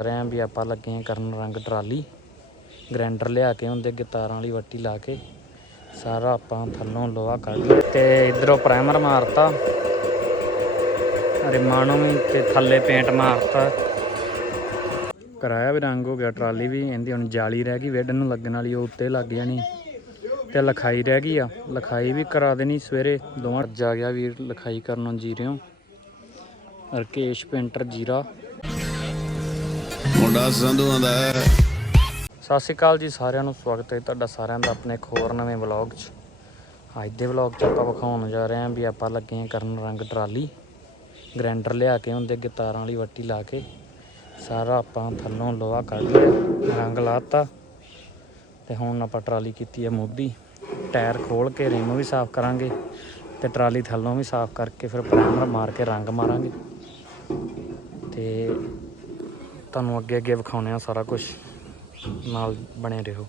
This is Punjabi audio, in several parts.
ਰਹੇ ਵੀ ਆਪਾਂ ਲੱਗੇ ਆਂ ਕਰਨ ਰੰਗ ਟਰਾਲੀ, ਗ੍ਰੈਂਡਰ ਲਿਆ ਕੇ ਹੁੰਦੇ ਤਾਰਾਂ ਵਾਲੀ ਵੱਟੀ ਲਾ ਕੇ ਸਾਰਾ ਆਪਾਂ ਥੱਲੋਂ ਲੋਹਾ ਕੱਢ ਲਿਆ ਤੇ ਇਧਰੋਂ ਪ੍ਰਾਈਮਰ ਮਾਰਤਾ। ਰਿਮਾਂ ਨੂੰ ਵੀ ਤੇ ਥੱਲੇ ਪੇਂਟ ਮਾਰਤਾ। ਕਰਾਇਆ ਵੀ ਰੰਗ ਹੋ ਗਿਆ ਟਰਾਲੀ ਵੀ, ਇਹਦੀ ਹੁਣ ਜਾਲੀ ਰਹਿ ਗਈ ਵੇਡ ਨੂੰ ਲੱਗਣ ਵਾਲੀ, ਉਹ ਉੱਤੇ ਲੱਗ ਜਾਣੀ। ਤੇ ਲਿਖਾਈ ਰਹਿ ਗਈ ਆ, ਲਿਖਾਈ ਵੀ ਕਰਾ ਦੇਣੀ ਸਵੇਰੇ, ਦੋਵਾਂ ਜਾ ਗਿਆ ਵੀਰ ਲਿਖਾਈ ਕਰਨ ਜੀਰਿਓ। ਰਕੇਸ਼ ਪੇਂਟਰ ਜੀਰਾ। ਮੁੰਡਾ ਸੰਧੂਆਂ ਦਾ ਸਤਿ ਸ਼੍ਰੀ ਅਕਾਲ ਜੀ, ਸਾਰਿਆਂ ਨੂੰ ਸਵਾਗਤ ਹੈ ਤੁਹਾਡਾ ਸਾਰਿਆਂ ਦਾ ਆਪਣੇ ਇੱਕ ਹੋਰ ਨਵੇਂ ਵਲੌਗ 'ਚ। ਅੱਜ ਦੇ ਵਲੌਗ 'ਚ ਆਪਾਂ ਵਿਖਾਉਣ ਜਾ ਰਹੇ ਹਾਂ ਵੀ ਆਪਾਂ ਲੱਗੇ ਹਾਂ ਕਰਨ ਰੰਗ ਟਰਾਲੀ। ਗ੍ਰੈਂਡਰ ਲਿਆ ਕੇ ਹੁੰਦੇ ਤਾਰਾਂ ਵਾਲੀ ਵੱਟੀ ਲਾ ਕੇ। ਸਾਰਾ ਆਪਾਂ ਥੱਲੋਂ ਲੋਹਾ ਕੱਢ ਲਿਆ, ਰੰਗ ਲਾਤਾ ਤੇ ਹੁਣ ਆਪਾਂ ਟਰਾਲੀ ਕੀਤੀ ਹੈ ਮੋਦੀ ਟਾਇਰ ਖੋਲ ਕੇ ਰਿਮ ਵੀ ਸਾਫ਼ ਕਰਾਂਗੇ ਤੇ ਟਰਾਲੀ ਥੱਲੋਂ ਵੀ ਸਾਫ਼ ਕਰਕੇ ਫਿਰ ਪ੍ਰਾਈਮਰ ਮਾਰ ਕੇ ਰੰਗ ਮਾਰਾਂਗੇ। ਤੇ ਤੁਹਾਨੂੰ ਅੱਗੇ ਅੱਗੇ ਵਿਖਾਉਣੇ ਆ ਸਾਰਾ ਕੁਝ ਨਾਲ ਬਣੇ ਰਹੋ।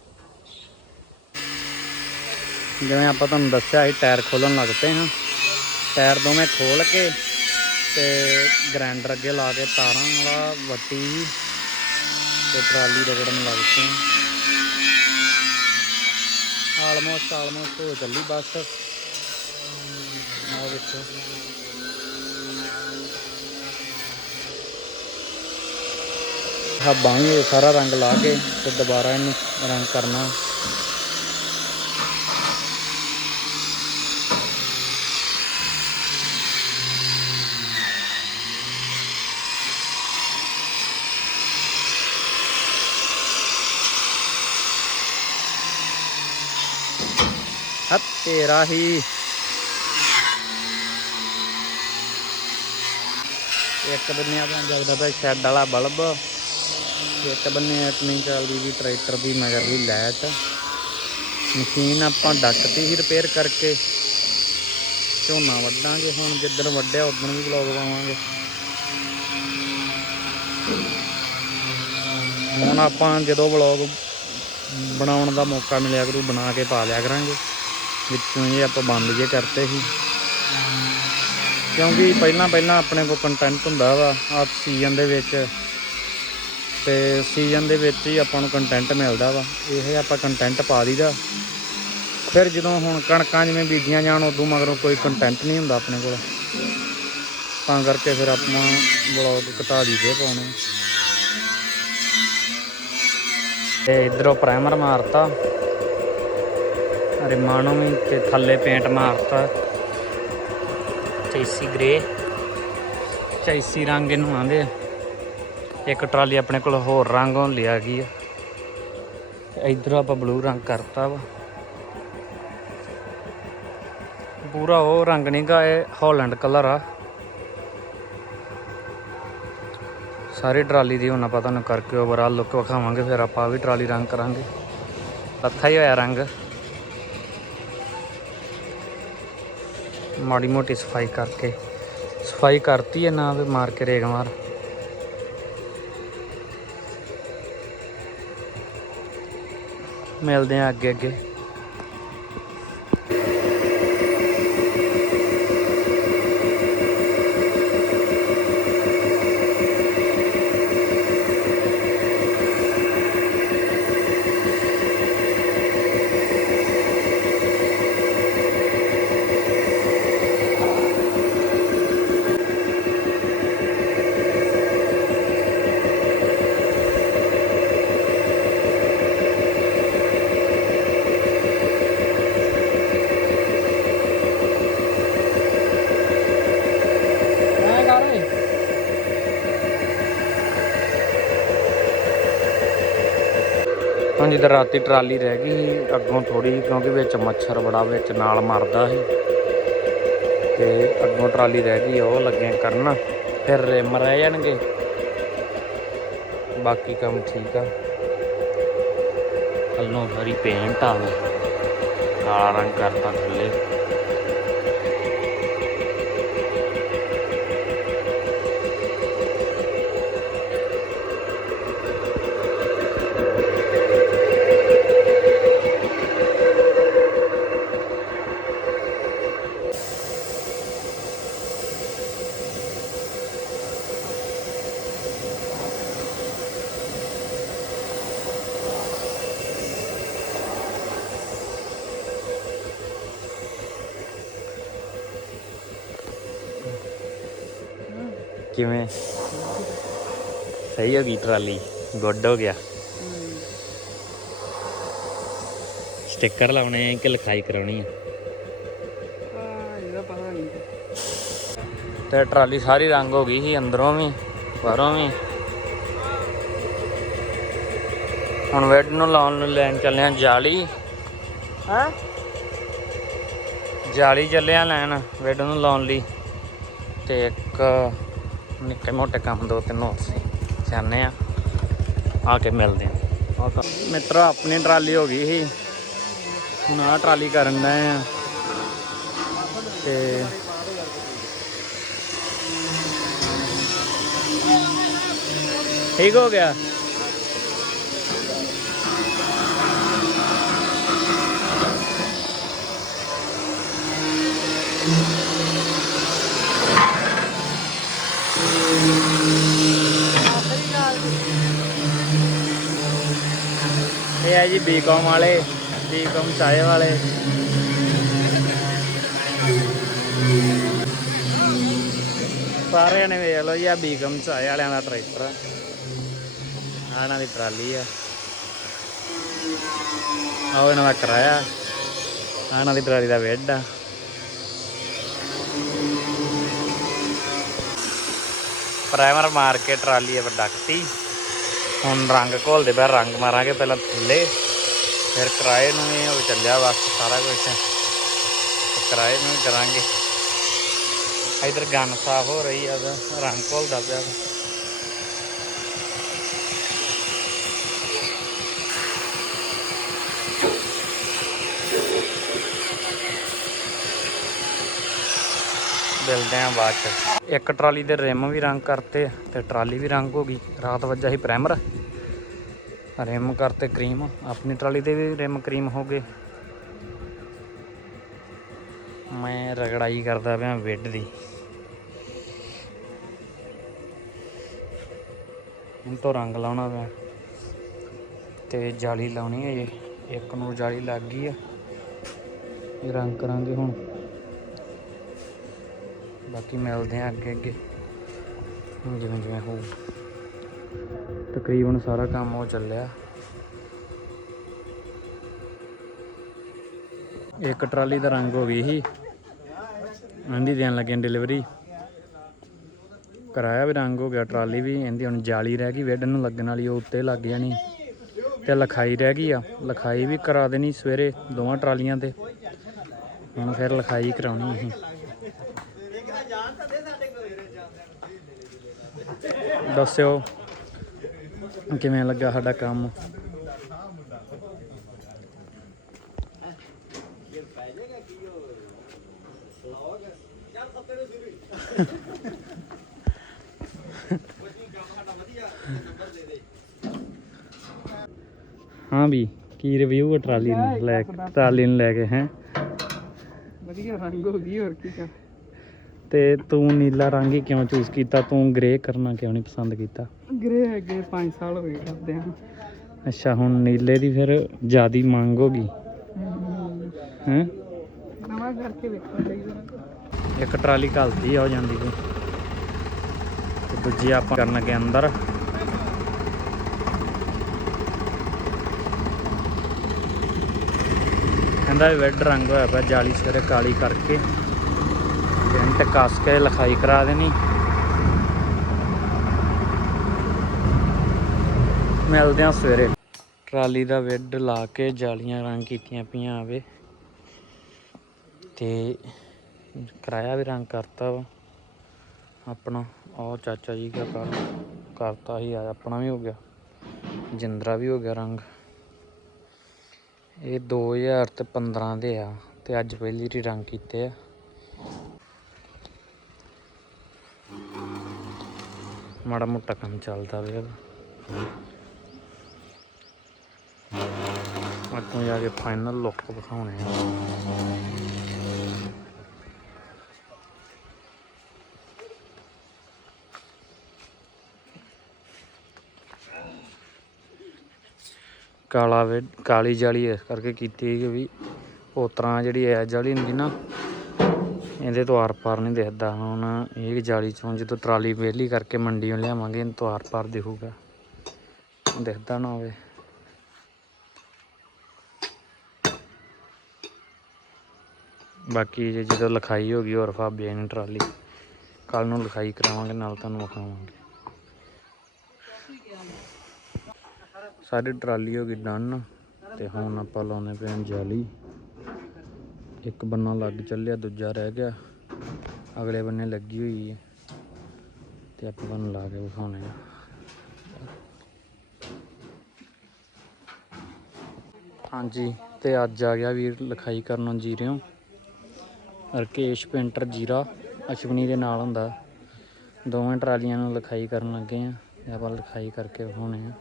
ਜਿਵੇਂ ਆਪਾਂ ਤੁਹਾਨੂੰ ਦੱਸਿਆ ਸੀ, ਟਾਇਰ ਖੋਲਣ ਲੱਗ ਪਏ ਹਾਂ। ਟਾਇਰ ਦੋਵੇਂ ਖੋਲ ਕੇ ਤੇ ਗ੍ਰਾਈਂਡਰ ਅੱਗੇ ਲਾ ਕੇ ਤਾਰਾਂ ਵਾਲਾ ਵੱਟੀ ਤੇ ਟਰਾਲੀ ਰਗੜਨ ਲੱਗ ਪਏ ਆਲਮੋਸਟ ਆਲਮੋਸਟ ਹੋ ਚੱਲੀ ਬਸ। ਆਹ ਦੇਖੋ ਹੱਬਾਂਗੇ ਸਾਰਾ ਰੰਗ ਲਾ ਕੇ ਤੇ ਦੁਬਾਰਾ ਇਹਨੂੰ ਰੰਗ ਕਰਨਾ। ਹੱਥ ਤੇਰਾ ਹੀ। ਇੱਕ ਬੰਨੇ ਆਪਣਾ ਜਗਦਾ ਪਿਆ ਸ਼ੈੱਡ ਵਾਲਾ ਬਲਬ। ਇੱਕ ਬੰਨੇ ਐਟ ਨਹੀਂ ਚੱਲਦੀ ਵੀ ਟਰੈਕਟਰ ਦੀ ਮਗਰਲੀ ਲਾਈਟ ਮਸ਼ੀਨ ਆਪਾਂ ਡੱਕਤੀ ਸੀ ਰਿਪੇਅਰ ਕਰਕੇ। ਝੋਨਾ ਵੱਢਾਂਗੇ ਹੁਣ, ਜਿੱਦਣ ਵੱਢਿਆ ਉਦੋਂ ਵੀ ਵਲੌਗ ਪਾਵਾਂਗੇ। ਹੁਣ ਆਪਾਂ ਜਦੋਂ ਵਲੌਗ ਬਣਾਉਣ ਦਾ ਮੌਕਾ ਮਿਲਿਆ ਕਰੂ, ਬਣਾ ਕੇ ਪਾ ਲਿਆ ਕਰਾਂਗੇ। ਵਿੱਚੋਂ ਇਹ ਆਪਾਂ ਬੰਦ ਜੇ ਕਰਤੇ ਸੀ। ਕਿਉਂਕਿ ਪਹਿਲਾਂ ਪਹਿਲਾਂ ਆਪਣੇ ਕੋਲ ਕੰਟੈਂਟ ਹੁੰਦਾ ਵਾ ਆ ਸੀਜ਼ਨ ਦੇ ਵਿੱਚ। ਤੇ ਸੀਜ਼ਨ ਦੇ ਵਿੱਚ ਹੀ ਆਪਾਂ ਨੂੰ ਕੰਟੈਂਟ ਮਿਲਦਾ ਵਾ। ਇਹ ਆਪਾਂ ਕੰਟੈਂਟ ਪਾ ਦਈਦਾ। ਫਿਰ ਜਦੋਂ ਹੁਣ ਕਣਕਾਂ ਜਿਵੇਂ ਬੀਜੀਆਂ ਜਾਣ, ਉਦੋਂ ਮਗਰੋਂ ਕੋਈ ਕੰਟੈਂਟ ਨਹੀਂ ਹੁੰਦਾ ਆਪਣੇ ਕੋਲ। ਤਾਂ ਕਰਕੇ ਫਿਰ ਆਪਾਂ ਵਲੌਗ ਘਟਾ ਦਈਦੇ ਪਾਉਣੇ। ਤੇ ਇਧਰੋਂ ਪ੍ਰਾਈਮਰ ਮਾਰਤਾ। ਅਰੇ ਨੂੰ ਵੀ ਤੇ ਥੱਲੇ ਪੇਂਟ ਮਾਰਤਾ। ਚੈਸੀ ਗ੍ਰੇ ਚੈਸੀ ਰੰਗ ਇਹਨੂੰ ਆਂਦੇ ਆ। ਇੱਕ ਟਰਾਲੀ ਆਪਣੇ ਕੋਲ ਹੋਰ ਰੰਗ ਹੋਣ ਲਿਆ ਗਈ ਆ। ਇਧਰ ਆਪਾਂ ਬਲੂ ਰੰਗ ਕਰਤਾ ਵਾ। ਪੂਰਾ ਉਹ ਰੰਗ ਨਹੀਂ ਗਾ, ਇਹ ਹਾਲੈਂਡ ਕਲਰ ਆ। ਸਾਰੀ ਟਰਾਲੀ ਦੀ ਹੁਣ ਆਪਾਂ ਤੁਹਾਨੂੰ ਕਰਕੇ ਓਵਰਆਲ ਲੁੱਕ ਵਿਖਾਵਾਂਗੇ, ਫਿਰ ਆਪਾਂ ਵੀ ਟਰਾਲੀ ਰੰਗ ਕਰਾਂਗੇ। ਲੱਥਾ ਹੀ ਹੋਇਆ ਰੰਗ। ਮਾੜੀ ਮੋਟੀ ਸਫ਼ਾਈ ਕਰਕੇ। ਸਫ਼ਾਈ ਕਰਤੀ ਹੈ ਨਾ ਵੀ ਮਾਰ ਕੇ ਰੇਗ ਮਾਰ। ਮਿਲਦੇ ਆ ਅੱਗੇ ਅੱਗੇ। ਹੁਣ ਜਿੱਦਾਂ ਰਾਤੀ ਟਰਾਲੀ ਰਹਿ ਗਈ ਸੀ, ਅੱਗੋਂ ਥੋੜੀ ਕਿਉਂਕਿ ਵਿੱਚ ਮੱਛਰ ਬੜਾ ਵਿੱਚ ਨਾਲ ਮਰਦਾ ਸੀ। ਤੇ ਅੱਗੋਂ ਟਰਾਲੀ ਰਹਿ ਗਈ, ਉਹ ਲੱਗੇ ਕਰਨ, ਫਿਰ ਰਿਮ ਰਹਿ ਜਾਣਗੇ। ਬਾਕੀ ਕੰਮ ਠੀਕ ਆ। ਥੱਲੋਂ ਸਾਰੀ ਪੇਂਟ ਆਵੇ ਕਾਲਾ ਰੰਗ ਕਰਤਾ ਥੱਲੇ। ਕਿਵੇਂ? ਸਹੀ ਹੋ ਗਈ ਟਰਾਲੀ। ਗੁੱਡ ਹੋ ਗਿਆ। ਸਟicker ਲਾਉਣੇ ਆ ਕਿ ਲਿਖਾਈ ਕਰਾਉਣੀ ਆ। ਆ ਇਹਦਾ ਪਤਾ ਨਹੀਂ। ਤੇ ਟਰਾਲੀ ਸਾਰੀ ਰੰਗ ਹੋ ਗਈ ਸੀ ਅੰਦਰੋਂ ਵੀ ਬਾਹਰੋਂ ਵੀ। ਹੁਣ ਵੈਡ ਨੂੰ ਲਾਉਣ ਨੂੰ ਲੈਣ ਚੱਲੇ ਆ ਜਾਲੀ। ਹਾਂ? ਜਾਲੀ ਚੱਲੇ ਆ ਲੈਣ ਵੈਡ ਨੂੰ ਲਾਉਣ ਲਈ। ਤੇ ਇੱਕ ਨਿੱਕੇ ਮੋਟੇ ਕੰਮ ਦੋ ਤਿੰਨ ਹੋਰ ਸੀ। ਜਾਣੇ ਆ ਆ ਕੇ ਮਿਲਦੇ ਆ। ਮਿੱਤਰੋ, ਆਪਣੀ ਟਰਾਲੀ ਹੋ ਗਈ ਸੀ। ਹੁਣ ਆਹ ਟਰਾਲੀ ਕਰਨ ਦਾ ਆ। ਤੇ ਠੀਕ ਹੋ ਗਿਆ? ਇਹ ਹੈ ਜੀ ਬੀਕਾਮ ਵਾਲੇ ਬੀਕਾਮ ਚਾਏ ਵਾਲੇ। ਸਾਰਿਆਂ ਨੇ ਵੇਖ ਲਓ ਜੀ ਆ ਬੀਕਾਮ ਚਾਏ ਵਾਲਿਆਂ ਦਾ ਟਰੈਕਟਰ ਆ। ਆਹ ਇਹਨਾਂ ਦੀ ਟਰਾਲੀ ਆ। ਆਹ ਇਹਨਾਂ ਦਾ ਕਿਰਾਇਆ। ਆਹ ਇਹਨਾਂ ਦੀ ਟਰਾਲੀ ਦਾ ਬੈੱਡ ਆ। ਪ੍ਰਾਈਮਰ ਮਾਰ ਕੇ ਟਰਾਲੀ ਇਹ ਡੱਕਤੀ ਹੁਣ ਰੰਗ ਘੋਲਦੇ ਪਿਆ ਰੰਗ ਮਾਰਾਂਗੇ ਪਹਿਲਾਂ ਥੱਲੇ, ਫਿਰ ਕਿਰਾਏ ਨੂੰ ਵੀ ਉਹ ਚੱਲਿਆ ਬਸ ਸਾਰਾ ਕੁਝ ਕਿਰਾਏ ਨੂੰ ਵੀ ਕਰਾਂਗੇ। ਇਧਰ ਗਨ ਸਾਫ਼ ਹੋ ਰਹੀ ਆ, ਉਹਦਾ ਰੰਗ ਘੋਲਦਾ ਪਿਆ। ਮਿਲਦੇ ਆ ਬਾਅਦ ਚ। ਇੱਕ ਟਰਾਲੀ ਦੇ ਰਿਮ ਵੀ ਰੰਗ ਕਰਤੇ, ਤੇ ਟਰਾਲੀ ਵੀ ਰੰਗ ਹੋ ਗਈ। ਰਾਤ ਵੱਜਾ ਸੀ ਪ੍ਰਾਈਮਰ। ਰਿਮ ਕਰਤੇ ਕਰੀਮ। ਆਪਣੀ ਟਰਾਲੀ ਦੇ ਵੀ ਰਿਮ ਕਰੀਮ ਹੋ ਗਏ। ਮੈਂ ਰਗੜਾਈ ਕਰਦਾ ਪਿਆ ਵਿੱਡ ਦੀ। ਹੁਣ ਤੋਂ ਰੰਗ ਲਾਉਣਾ ਪਿਆ। ਤੇ ਜਾਲੀ ਲਾਉਣੀ ਹੈ ਜੀ। ਇੱਕ ਨੂੰ ਜਾਲੀ ਲੱਗ ਗਈ ਆ ਇਹ ਰੰਗ ਕਰਾਂਗੇ ਹੁਣ। ਬਾਕੀ ਮਿਲਦੇ ਆ ਅੱਗੇ ਅੱਗੇ। ਹੁਣ ਜਿਵੇਂ ਜਿਵੇਂ ਹੋਊ। ਤਕਰੀਬਨ ਸਾਰਾ ਕੰਮ ਉਹ ਚੱਲਿਆ। ਇੱਕ ਟਰਾਲੀ ਦਾ ਰੰਗ ਹੋ ਗਈ ਸੀ। ਇਹਦੀ ਦੇਣ ਲੱਗੇ ਡਿਲੀਵਰੀ ਕਰਾਇਆ ਵੀ ਰੰਗ ਹੋ ਗਿਆ ਟਰਾਲੀ ਵੀ। ਇਹਦੀ ਹੁਣ ਜਾਲੀ ਰਹਿ ਗਈ ਵੈਡ ਨੂੰ ਲੱਗਣ ਵਾਲੀ, ਉਹ ਉੱਤੇ ਲੱਗ ਜਾਣੀ। ਤੇ ਲਿਖਾਈ ਰਹਿ ਗਈ ਆ। ਲਿਖਾਈ ਵੀ ਕਰਾ ਦੇਣੀ ਸਵੇਰੇ ਦੋਵਾਂ ਟਰਾਲੀਆਂ ਤੇ। ਹੁਣ ਫਿਰ ਲਿਖਾਈ ਕਰਾਉਣੀ ਅਸੀਂ। ਦੱਸਿਓ ਕਿਵੇਂ ਲੱਗਾ ਸਾਡਾ ਕੰਮ? ਹਾਂ ਵੀ, ਕੀ ਰਿਵਿਊ ਹੈ ਟਰਾਲੀ ਨੂੰ ਲੈ ਟਰਾਲੀ ਨੂੰ ਲੈ ਕੇ, ਹੈ? ਵਧੀਆ ਰੰਗ ਹੋ ਗਈ, ਹੋਰ ਕੀ ਕਰ? ਤੇ ਤੂੰ ਨੀਲਾ ਰੰਗ ਹੀ ਕਿਉਂ ਚੂਜ਼ ਕੀਤਾ? ਤੂੰ ਗ੍ਰੇ ਕਰਨਾ ਕਿਉਂ ਨਹੀਂ ਪਸੰਦ ਕੀਤਾ? ਗਰੇ ਅੱਗੇ 5 ਸਾਲ ਹੋ ਗਏ ਕਰਦੇ ਆ। ਅੱਛਾ ਹੁਣ ਨੀਲੇ ਦੀ ਫਿਰ ਜਿਆਦੀ ਮੰਗ ਹੋ ਗਈ। ਹੈ? ਨਵਾਂ ਕਰਕੇ ਵੇਖੋ ਚਾਹੀਦਾ ਇੱਕ ਟਰਾਲੀ ਘਲਤੀ ਹੋ ਜਾਂਦੀ ਤੇ ਦੂਜੀ ਆਪਾਂ ਕਰਨ ਲੱਗੇ ਅੰਦਰ। ਕਹਿੰਦਾ ਵੈਡ ਰੰਗ ਹੋਇਆ ਪਿਆ ਜਾਲੀ ਸਵੇਰੇ ਕਾਲੀ ਕਰਕੇ। ਪੈਂਟ ਕੱਸ ਕੇ ਲਿਖਾਈ ਕਰਾ ਦੇਣੀ। ਮਿਲਦੇ ਆ ਸਵੇਰੇ ਟਰਾਲੀ ਦਾ ਵਿੱਡ ਲਾ ਕੇ ਜਾਲੀਆਂ ਰੰਗ ਕੀਤੀਆਂ ਪਈਆਂ ਆਵੇ। ਤੇ ਕਿਰਾਇਆ ਵੀ ਰੰਗ ਕਰਤਾ ਵਾ। ਆਪਣਾ ਉਹ ਚਾਚਾ ਜੀ ਦਾ ਕਰ, ਕਰਤਾ ਹੀ ਆ, ਆਪਣਾ ਵੀ ਹੋ ਗਿਆ। ਜਿੰਦਰਾ ਵੀ ਹੋ ਗਿਆ ਰੰਗ। ਇਹ 2015 ਦੇ ਆ, ਤੇ ਅੱਜ ਪਹਿਲੀ ਵਾਰੀ ਰੰਗ ਕੀਤੇ ਆ। ਮਾੜਾ ਮੋਟਾ ਕੰਮ ਚੱਲਦਾ ਪਿਆ ਅੱਗੋਂ ਜਾ ਕੇ ਫਾਈਨਲ ਲੁੱਕ ਵਿਖਾਉਣੇ ਆ। ਕਾਲਾ ਵੇ ਕਾਲੀ ਜਾਲੀ ਇਸ ਕਰਕੇ ਕੀਤੀ ਕਿ ਵੀ ਉਹ ਤਰ੍ਹਾਂ ਜਿਹੜੀ ਇਹ ਜਾਲੀ ਹੁੰਦੀ ਨਾ ਇਹਦੇ ਤੋਂ ਆਰ ਪਾਰ ਨਹੀਂ ਦਿਖਦਾ। ਹੁਣ ਇਹ ਜਾਲੀ ਚੋਂ ਜਦੋਂ ਟਰਾਲੀ ਵਿਹਲੀ ਕਰਕੇ ਮੰਡੀੋਂ ਲਿਆਵਾਂਗੇ, ਇਹਨੂੰ ਤੋਂ ਆਰ ਪਾਰ ਦਿਖੂਗਾ। ਦਿਖਦਾ ਨਾ ਹੋਵੇ। ਬਾਕੀ ਜੇ ਜਦੋਂ ਲਿਖਾਈ ਹੋ ਗਈ, ਹੋਰ ਫਾਬੇ ਨੇ ਟਰਾਲੀ। ਕੱਲ ਨੂੰ ਲਿਖਾਈ ਕਰਾਵਾਂਗੇ, ਨਾਲ ਤੁਹਾਨੂੰ ਵਿਖਾਵਾਂਗੇ। ਸਾਡੀ ਟਰਾਲੀ ਹੋ ਗਈ ਡਨ, ਤੇ ਹੁਣ ਆਪਾਂ ਲਾਉਨੇ ਪਏ ਹਾਂ ਜਾਲੀ। ਇੱਕ ਬੰਨਾ ਲੱਗ ਚੱਲਿਆ, ਦੂਜਾ ਰਹਿ ਗਿਆ। ਅਗਲੇ ਬੰਨੇ ਲੱਗੀ ਹੋਈ ਹੈ ਤੇ ਆਪਾਂ ਤੁਹਾਨੂੰ ਲਾ ਕੇ ਵਿਖਾਉਣੇ ਆ। ਹਾਂਜੀ, ਤੇ ਅੱਜ ਆ ਗਿਆ ਵੀਰ ਲਿਖਾਈ ਕਰਨ ਜੀਰਿਓ। ਰਕੇਸ਼ ਪੇਂਟਰ ਜੀਰਾ, ਅਸ਼ਵਨੀ ਦੇ ਨਾਲ ਹੁੰਦਾ। ਦੋਵੇਂ ਟਰਾਲੀਆਂ ਨੂੰ ਲਿਖਾਈ ਕਰਨ ਲੱਗੇ ਆ। ਤੇ ਆਪਾਂ ਲਿਖਾਈ ਕਰਕੇ ਵਿਖਾਉਣੇ ਆ।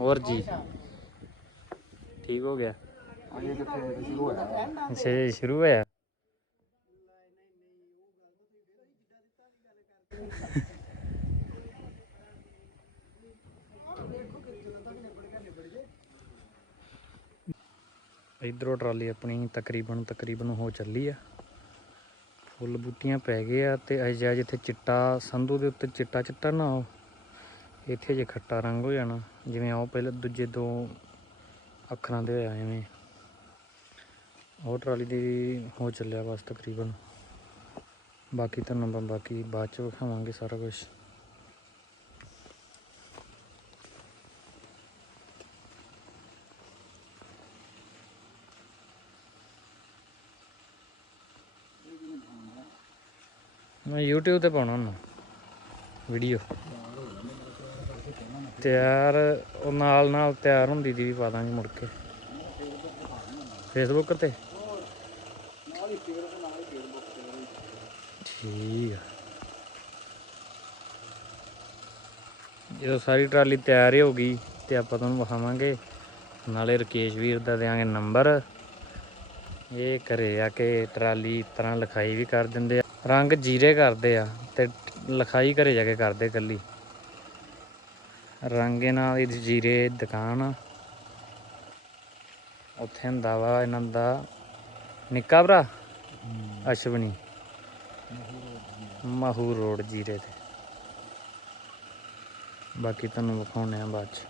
ਹੋਰ ਜੀ। ਠੀਕ ਹੋ ਗਿਆ? ਅਜੇ ਕਿੱਥੇ ਸ਼ੁਰੂ ਹੋਇਆ ਅੱਛਾ ਜੀ, ਸ਼ੁਰੂ ਹੋਇਆ। ਇਧਰੋਂ ਟਰਾਲੀ ਆਪਣੀ ਤਕਰੀਬਨ ਤਕਰੀਬਨ ਹੋ ਚੱਲੀ ਆ। ਫੁੱਲ ਬੂਟੀਆਂ ਪੈ ਗਏ ਆ ਤੇ ਅਜੇ ਜਿੱਥੇ ਚਿੱਟਾ, ਸੰਧੂ ਦੇ ਉੱਤੇ ਚਿੱਟਾ ਚਿੱਟਾ ਨਾ ਹੋ ਇੱਥੇ ਜੇ ਖੱਟਾ ਰੰਗ ਹੋ ਜਾਣਾ, ਜਿਵੇਂ ਉਹ ਪਹਿਲੇ ਦੂਜੇ ਦੋ ਅੱਖਰਾਂ ਦੇ ਹੋਇਆ ਐਵੇਂ। ਉਹ ਟਰਾਲੀ ਦੀ ਹੋ ਚੱਲਿਆ ਬਸ ਤਕਰੀਬਨ। ਬਾਕੀ ਤੁਹਾਨੂੰ ਆਪਾਂ ਬਾਕੀ ਬਾਅਦ ਚ ਵਿਖਾਵਾਂਗੇ ਸਾਰਾ ਕੁਝ ਮੈਂ YouTube ਤੇ ਪਾਉਣਾ ਹੁਣ ਵੀਡੀਓ ਤਿਆਰ, ਉਹ ਨਾਲ ਨਾਲ ਤਿਆਰ ਹੁੰਦੀ ਦੀ ਵੀ ਪਾ ਦਾਂਗੇ ਮੁੜ ਕੇ। ਫੇਸਬੁੱਕ ਤੇ? ਠੀਕ ਆ। ਜਦੋਂ ਸਾਰੀ ਟਰਾਲੀ ਤਿਆਰ ਹੀ ਹੋ ਗਈ ਤੇ ਆਪਾਂ ਤੁਹਾਨੂੰ ਵਿਖਾਵਾਂਗੇ, ਨਾਲੇ ਰਕੇਸ਼ ਵੀਰ ਦਾ ਦਿਆਂਗੇ ਨੰਬਰ। ਇਹ ਘਰੇ ਆ ਕੇ ਟਰਾਲੀ ਇਸ ਤਰ੍ਹਾਂ ਲਿਖਾਈ ਵੀ ਕਰ ਦਿੰਦੇ ਆ। ਰੰਗ ਜੀਰੇ ਕਰਦੇ ਆ ਤੇ ਲਿਖਾਈ ਘਰੇ ਜਾ ਕੇ ਕਰਦੇ ਕੱਲੀ। ਰੰਗੇ ਨਾਲ ਦੀ ਜੀਰੇ ਦੁਕਾਨ ਉੱਥੇ ਹੁੰਦਾ ਵਾ ਇਹਨਾਂ ਦਾ ਨਿੱਕਾ ਭਰਾ ਅਸ਼ਵਨੀ। ਮਹੂ ਰੋਡ ਜੀਰੇ ਤੇ। ਬਾਕੀ ਤੁਹਾਨੂੰ ਵਿਖਾਉਣੇ ਆ ਬਾਅਦ ਚ।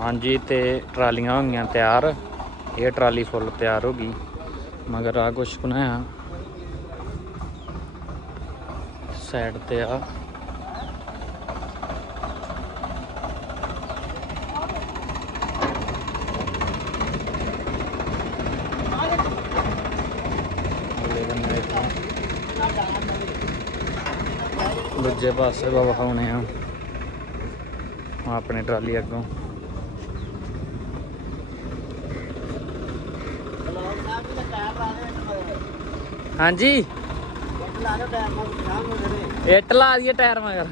ਹਾਂਜੀ ਤੇ ਟਰਾਲੀਆਂ ਹੋ ਗਈਆਂ ਤਿਆਰ। ਇਹ ਟਰਾਲੀ ਫੁੱਲ ਤਿਆਰ ਹੋ ਗਈ। ਮਗਰ ਆ ਕੁਛ ਬਣਾਇਆ। ਸਾਈਡ ਤੇ ਆ। ਅਗਲੇ ਬੰਨੇ ਦੂਜੇ ਪਾਸੇ ਬਾਬਾ ਖਾਉਣੇ ਆ। ਆਹ ਆਪਣੀ ਟਰਾਲੀ ਅੱਗੋਂ। ਹਾਂਜੀ। ਇੱਟ ਲਾ ਦਈਏ ਟਾਇਰ ਮਗਰ।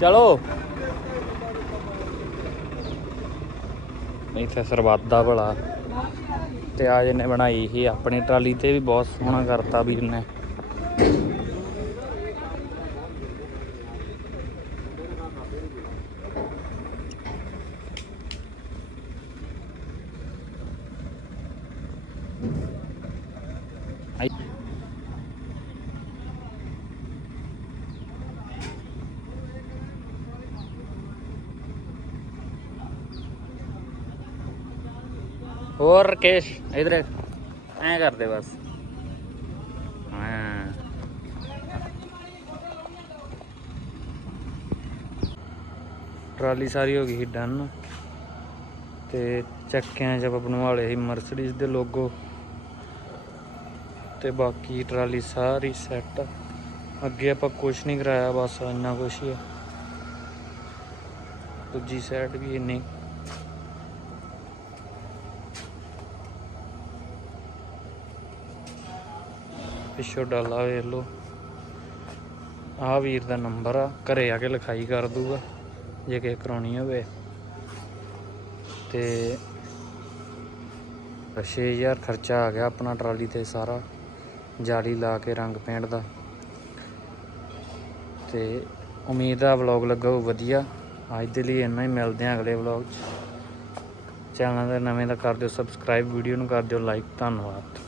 ਚਲੋ। ਇੱਥੇ ਸਰਬੱਤ ਭਲਾ। ਤੇ ਆ ਜਿਹਨੇ ਬਣਾਈ ਸੀ, ਆਪਣੀ ਟਰਾਲੀ ਤੇ ਵੀ ਬਹੁਤ ਸੋਹਣਾ ਕਰਤਾ ਵੀਰ ਨੇ। ਹੋਰ ਰਕੇਸ਼ ਇਧਰ ਐ ਕਰਦੇ ਬਸ। ਹਾਂ। ਟਰਾਲੀ ਸਾਰੀ ਹੋ ਗਈ ਸੀ ਡਨ। ਤੇ ਚੱਕਿਆਂ 'ਚ ਆਪਾਂ ਬਣਵਾ ਲਏ ਸੀ ਮਰਸੀਡੀਜ਼ ਦੇ ਲੋਗੋ ਤੇ ਬਾਕੀ ਟਰਾਲੀ ਸਾਰੀ ਸੈੱਟ ਅੱਗੇ ਆਪਾਂ ਕੁਝ ਨਹੀਂ ਕਰਾਇਆ, ਬਸ ਇੰਨਾ ਕੁਛ ਹੀ ਆ। ਦੂਜੀ ਸਾਈਡ ਵੀ ਇੰਨੀ ਪਿੱਛੋਂ ਡਾਲਾ ਵੇਖ ਲਓ। ਆਹ ਵੀਰ ਦਾ ਨੰਬਰ ਆ, ਘਰੇ ਆ ਕੇ ਲਿਖਾਈ ਕਰ ਦੂਗਾ, ਜੇ ਕਿਸੇ ਕਰਾਉਣੀ ਹੋਵੇ। ਤੇ 6000 ਖਰਚਾ ਆ ਗਿਆ ਆਪਣਾ ਟਰਾਲੀ ਤੇ ਸਾਰਾ, ਜਾਲੀ ਲਾ ਕੇ ਰੰਗ ਪੇਂਟ ਦਾ। ਤੇ ਉਮੀਦ ਆ ਵਲੌਗ ਲੱਗਾ ਹੋਊ ਵਧੀਆ। ਅੱਜ ਦੇ ਲਈ ਇੰਨਾ ਹੀ, ਮਿਲਦੇ ਆ ਅਗਲੇ ਵਲੌਗ 'ਚ। ਚੈਨਲ ਦਾ ਨਵੇਂ ਦਾ ਕਰ ਦਿਓ ਸਬਸਕ੍ਰਾਈਬ ਵੀਡੀਓ ਨੂੰ ਕਰ ਦਿਓ ਲਾਈਕ ਧੰਨਵਾਦ।